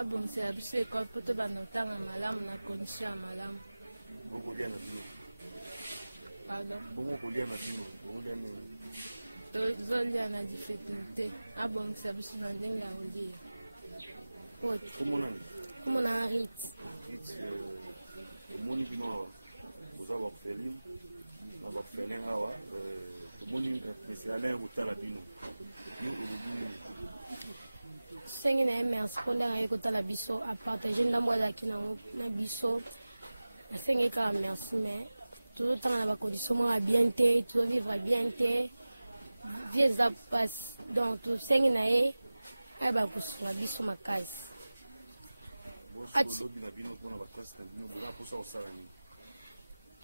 abongisela biso ekole mpo tobanda kotanga malamu na condition ya malamu. Pardon? Tozolia na difficulté abongisa biso na ndenge ya kolia. Komona Rit. Omoni bino awa oza baorpheline na baorphelin awa tomoni mese alain kotala bino Sengi na merci mpo ndenge aye kotala biso apartage ndambo azalaki na biso nasengi kaka merci mais tozotanga na bacondition moko bien te tozovivre bien te vie eza mpasi donc tosengi na ye aye bakosunga biso makasi.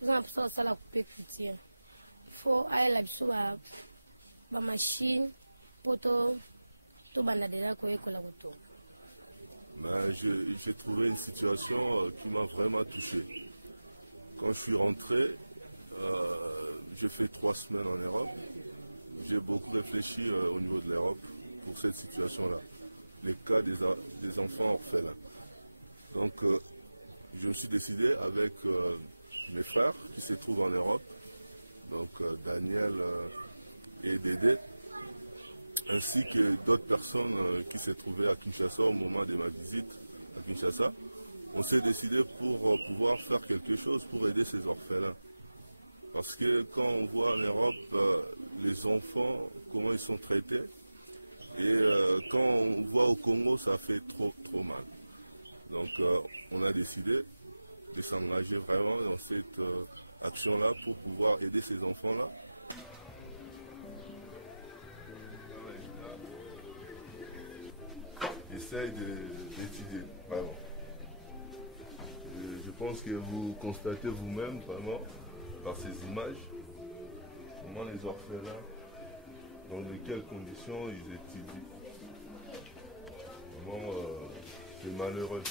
Toza na mposa kosala coupe couture fo ayela biso bamachine mpo tobanda deja koyekola kotonga. J'ai trouvé une situation qui m'a vraiment touché. Quand je suis rentré, j'ai fait 3 semaines en Europe. J'ai beaucoup réfléchi au niveau de l'Europe pour cette situation-là, les cas des enfants orphelins. Donc je me suis décidé avec mes frères qui se trouvent en Europe, donc Daniel et Dédé, ainsi que d'autres personnes qui se trouvaient à Kinshasa au moment de ma visite à Kinshasa. On s'est décidé pour pouvoir faire quelque chose pour aider ces orphelins. Parce que quand on voit en Europe les enfants, comment ils sont traités, et quand on voit au Congo, ça fait trop mal. Donc on a décidé de s'engager vraiment dans cette action-là pour pouvoir aider ces enfants-là. J'essaie d'étudier, vraiment. Je pense que vous constatez vous-même, vraiment, par ces images, comment les orphelins, dans de quelles conditions ils étudient. Vraiment, c'est malheureux.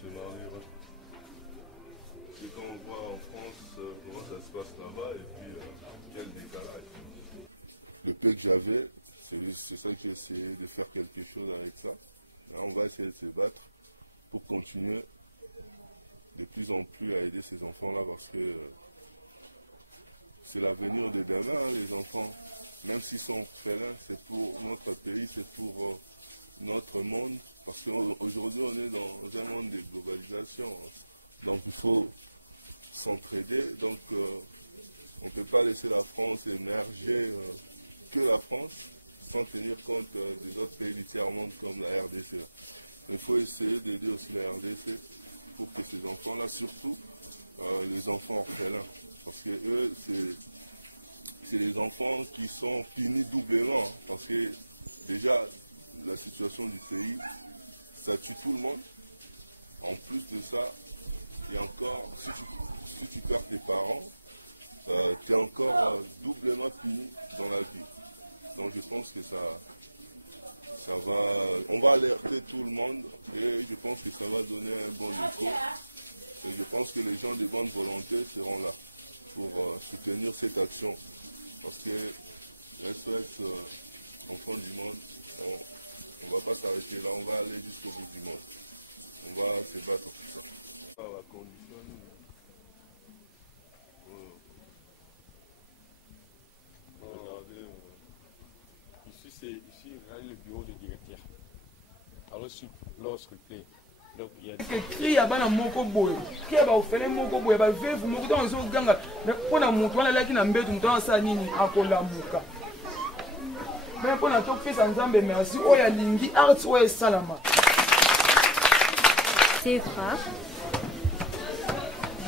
C'est malheureux. C'est quand on voit en France comment ça se passe là-bas et puis quel décalage. Le peu que j'avais, c'est ça que j'ai essayé de faire quelque chose avec ça. Là, on va essayer de se battre pour continuer de plus en plus à aider ces enfants-là parce que c'est l'avenir de demain, hein, les enfants. Même s'ils sont orphelins, c'est pour notre pays, c'est pour notre monde. Parce qu'aujourd'hui, on est dans un monde de globalisation. Donc il faut s'entraider. Donc on ne peut pas laisser la France émerger que la France sans tenir compte des autres pays du tiers-monde comme la RDC. Il faut essayer d'aider aussi la RDC pour que ces enfants-là, surtout les enfants orphelins, parce que eux, c'est les enfants qui sont punis doublement, parce que déjà, la situation du pays, ça tue tout le monde. En plus de ça, et encore, si tu perds tes parents, tu es encore doublement puni dans la vie. Donc je pense que ça va, on va alerter tout le monde et je pense que ça va donner un bon écho. Et je pense que les gens de bonne volonté seront là pour soutenir cette action. Parce que SOS Enfants du Monde, on ne va pas s'arrêter là, on va aller jusqu'au bout du monde. On va se battre pour ça. La condition, regardez. Ici, le bureau du directeur. Alors, lorsqu'il plaît. Donc, il y a écrit à Bana Moko Boy, qui a fait Moko Boy, va vivre Moko dans les ganga. Mais pour la montre, on a là qui n'a pas de temps à Sanini, à Kolamuka. Mais pour la top fait sans zambe, merci. Oh, ya Lingi, Arts, ouais, Salama. C'est frère.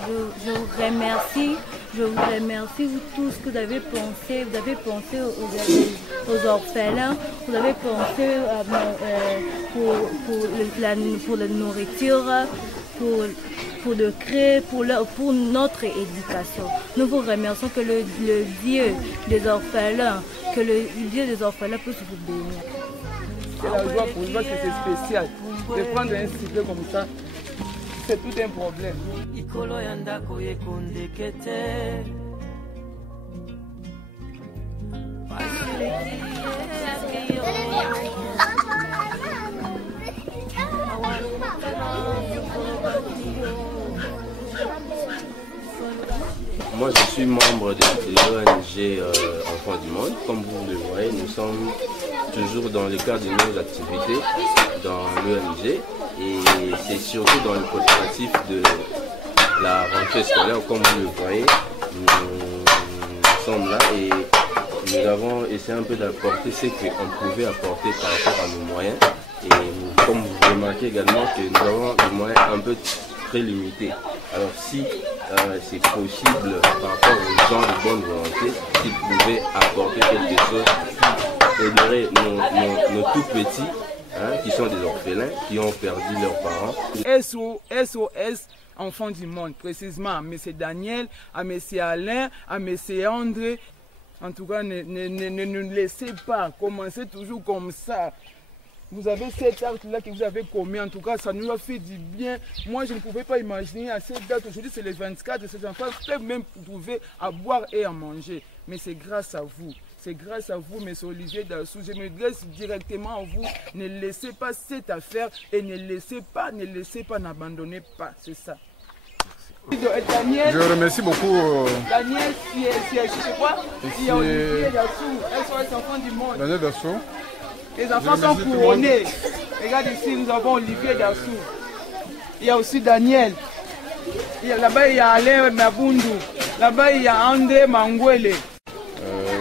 Je vous remercie. Je vous remercie vous tous que vous avez pensé. Vous avez pensé aux orphelins. Vous avez pensé pour la nourriture, pour le créer, pour notre éducation. Nous vous remercions que le Dieu des orphelins, puisse vous bénir. C'est la joie pour nous parce que c'est spécial. De prendre un cycle comme ça, c'est tout un problème. Moi, je suis membre de l'ONG Enfants du Monde. Comme vous le voyez, nous sommes toujours dans le cadre de nos activités dans l'ONG. Et c'est surtout dans le préparatif de la rentrée scolaire, comme vous le voyez. Nous sommes là et nous avons essayé un peu d'apporter ce qu'on pouvait apporter par rapport à nos moyens. Et comme vous remarquez également que nous avons des moyens un peu très limités. Alors si c'est possible par rapport aux gens de bonne volonté, s'ils pouvaient apporter quelque chose, aiderait nos tout petits, qui sont des orphelins, qui ont perdu leurs parents. SOS Enfants du Monde, précisément à M. Daniel, à M. Alain, à M. André. En tout cas, ne nous laissez pas commencer toujours comme ça. Vous avez cet acte-là que vous avez commis, en tout cas, ça nous a fait du bien. Moi, je ne pouvais pas imaginer à cette date, aujourd'hui c'est le 24, et ces enfants peuvent même trouver à boire et à manger. Mais c'est grâce à vous. C'est grâce à vous, M. Olivier Dassou. Je me laisse directement à vous. Ne laissez pas cette affaire et ne laissez pas, n'abandonnez pas. C'est ça. Daniel, je remercie beaucoup. Daniel, c'est quoi? Il y a Olivier Dassou, SOS Enfants du Monde. Daniel Dassou. Les enfants sont couronnés. Regarde ici, nous avons Olivier Dassou. Il y a aussi Daniel. Là-bas, il y a Alain Mabundu. Là-bas, il y a André Mangwele.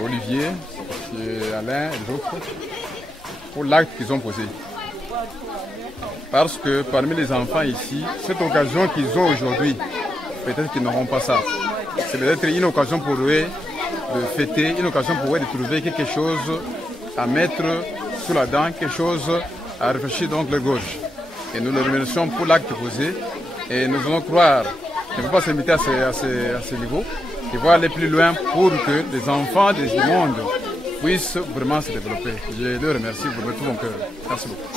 Olivier, c'est Alain et les autres pour l'acte qu'ils ont posé. Parce que parmi les enfants ici, cette occasion qu'ils ont aujourd'hui, peut-être qu'ils n'auront pas ça. C'est peut-être une occasion pour eux de fêter, une occasion pour eux de trouver quelque chose à mettre sous la dent, quelque chose à réfléchir dans leur gorge. Et nous les remercions pour l'acte posé et nous allons croire, il ne faut pas se limiter à ce niveau, il faut aller plus loin pour que les enfants du monde puissent vraiment se développer. Je les remercie de tout mon cœur. Merci beaucoup.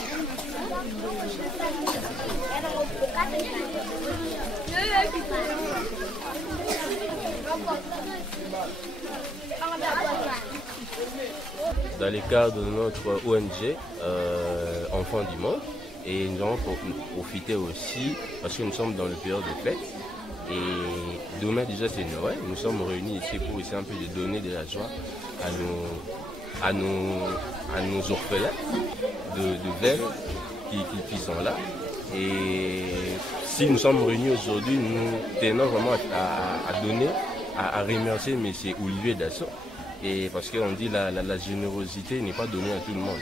Dans le cadre de notre ONG Enfants du Monde, et nous allons profiter aussi parce que nous sommes dans le période de fête et demain déjà c'est Noël, nous sommes réunis ici pour essayer un peu de donner de la joie à nos orphelins de verre qui sont là. Et si nous sommes réunis aujourd'hui, nous tenons vraiment à donner, à remercier M. Olivier Dassou. Et parce qu'on dit la générosité n'est pas donnée à tout le monde.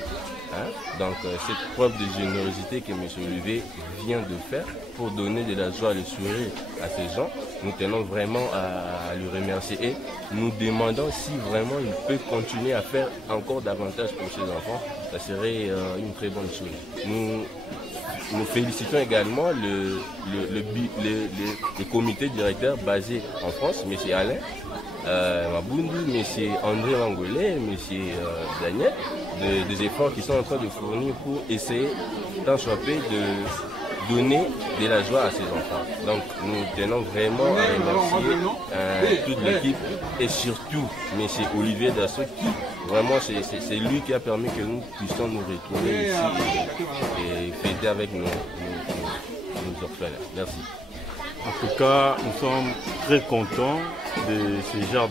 Donc cette preuve de générosité que M. Olivier vient de faire pour donner de la joie et le sourire à ces gens, nous tenons vraiment à lui remercier et nous demandons si vraiment il peut continuer à faire encore davantage pour ces enfants. Ça serait une très bonne chose. Nous félicitons également le comité directeur basé en France, M. Alain Mabundu, M. André Mangwele, M. Daniel, des efforts qu'ils sont en train de fournir pour essayer tant soit peu de donner de la joie à ces enfants. Donc nous tenons vraiment à remercier toute l'équipe et surtout M. Olivier Dassou qui vraiment c'est lui qui a permis que nous puissions nous retrouver ici et fêter avec nos orphelins. Merci. En tout cas, nous sommes très contents de ce genre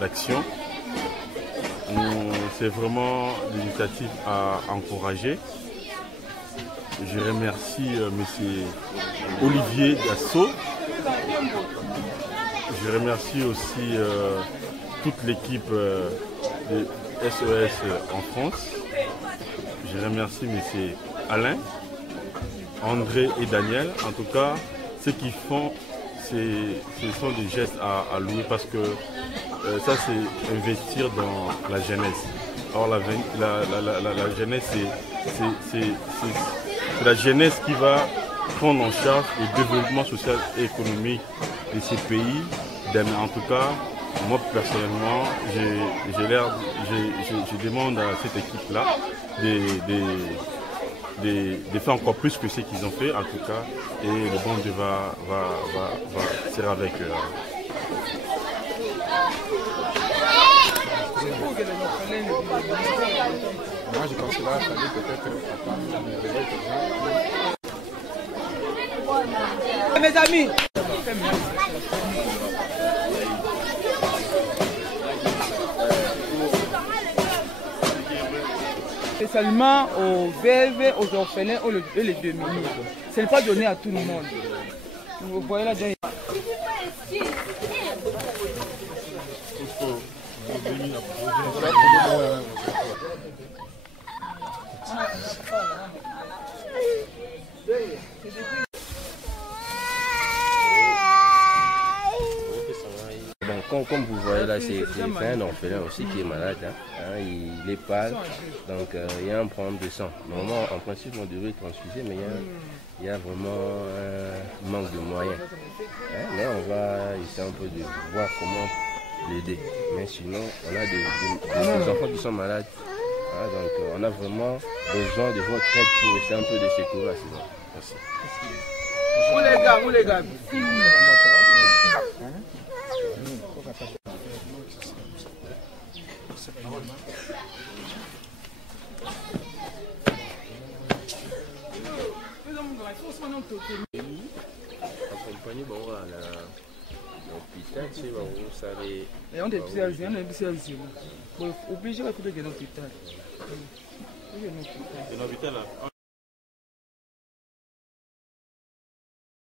d'action. C'est vraiment l'initiative à encourager. Je remercie M. Olivier Dassou. Je remercie aussi toute l'équipe de SOS en France. Je remercie M. Alain, André et Daniel. En tout cas, ce qu'ils font, ce sont des gestes à louer parce que ça c'est investir dans la jeunesse. Alors la jeunesse, c'est la jeunesse qui va prendre en charge le développement social et économique de ces pays. En tout cas, moi personnellement, je demande à cette équipe-là de faire encore plus que ce qu'ils ont fait en tout cas, et le bon Dieu va sera avec eux. Mes amis. C'est seulement aux veuves, aux orphelins et les demi. Ce n'est pas donné à tout le monde. Vous voyez là derrière. Comme vous voyez là, c'est un orphelin aussi qui est malade. Il est pâle, donc il y a un problème de sang. Normalement, en principe, on devrait transfuser, mais il y a vraiment un manque de moyens. Là, on va essayer un peu de voir comment l'aider. Mais sinon, on a des enfants qui sont malades. Donc, on a vraiment besoin de votre aide pour essayer un peu de secourir. Merci. Où les gars on est obligé de faire l'hôpital.